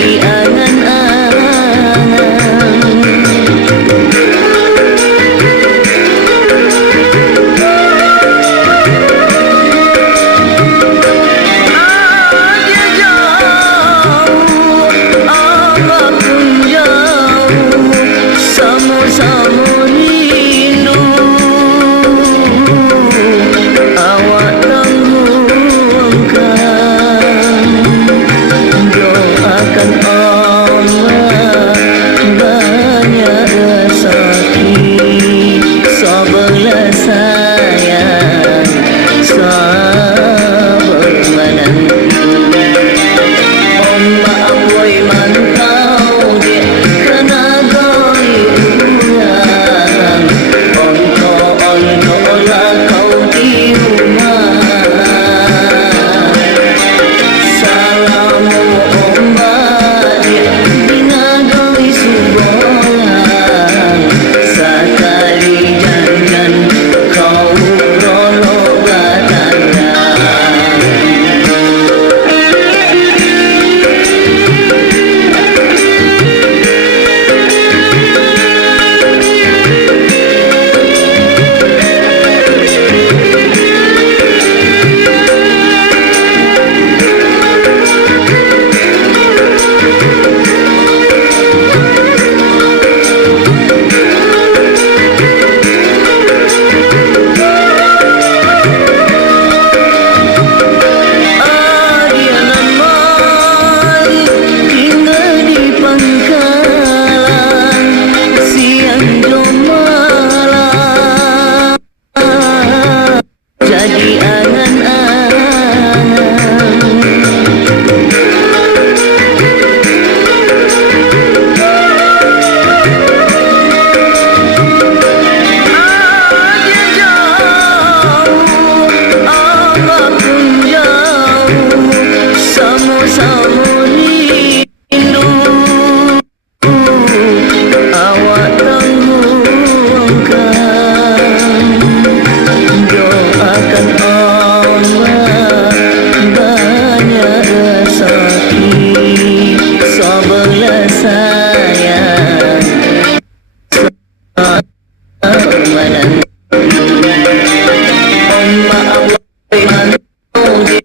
jadi angan-angan. Dia jauh, apapun jauh, sama-sama rindu. Awak tangguhkan, doakan Allah banyak rezeki, sabarlah sayang, sabar menanti. Maaf boy mantau dia kena goi ulang, onko olno olah kau di rumah. Salamu ombak dia bina goi subolang, sekali jangan kau rolo batandang. Jadi angan-angan. Dia jauh, apapun jauh, sama-sama rindu. Awak tangguhkan, doakan Allah banyak rezeki, sabarlah sayang, sabar menanti. Maaf boy mantau dia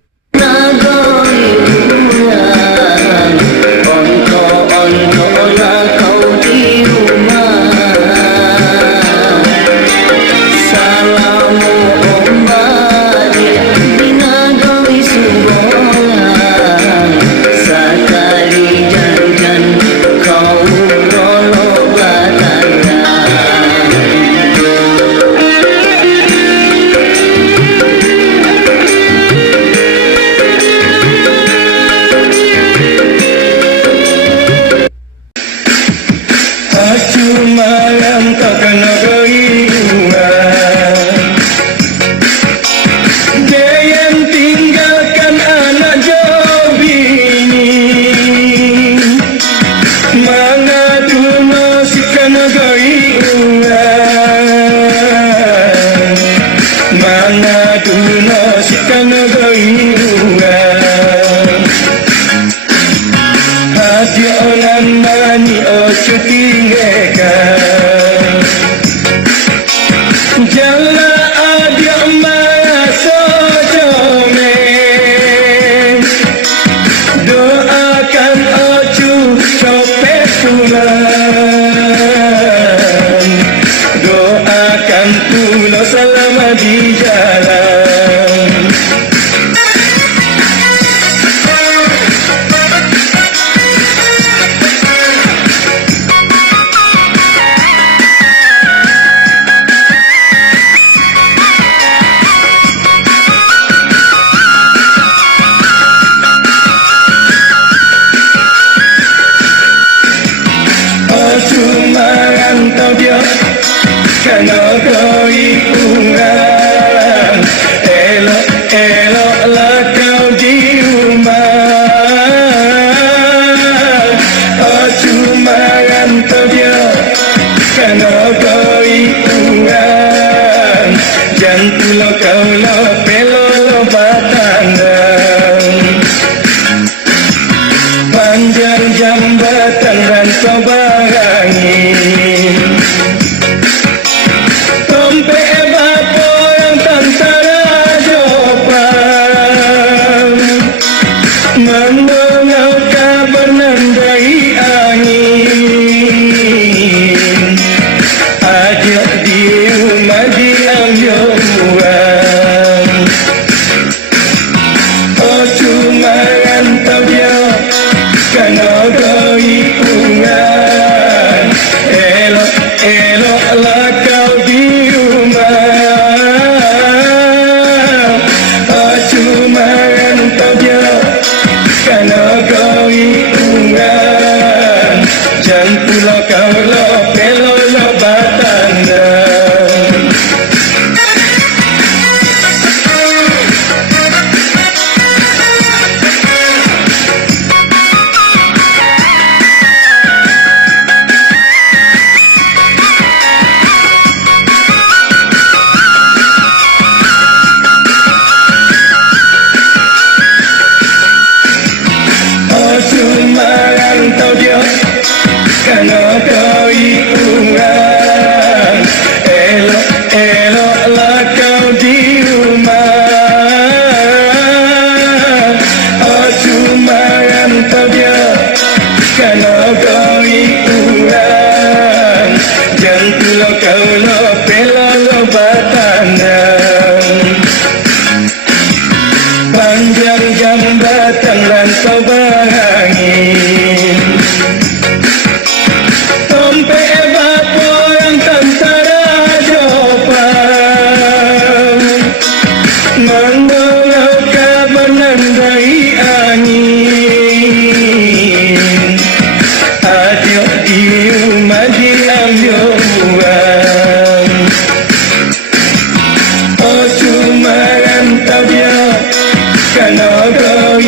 Karena kau ingat jangan pula kau lo pelo lo batanda. Karena kau ingat elok-eloklah kau di rumah. Oh cuma rantau dia. Karena kau ingat jangan pula kau lo pelo lo batanda. Panjang jambatan rantau berangin, sampai hebat orang tentara Jepang membawa kabar dari angin. Adik di rumah diambil buang. Oh cuma rantau dia. Karena kau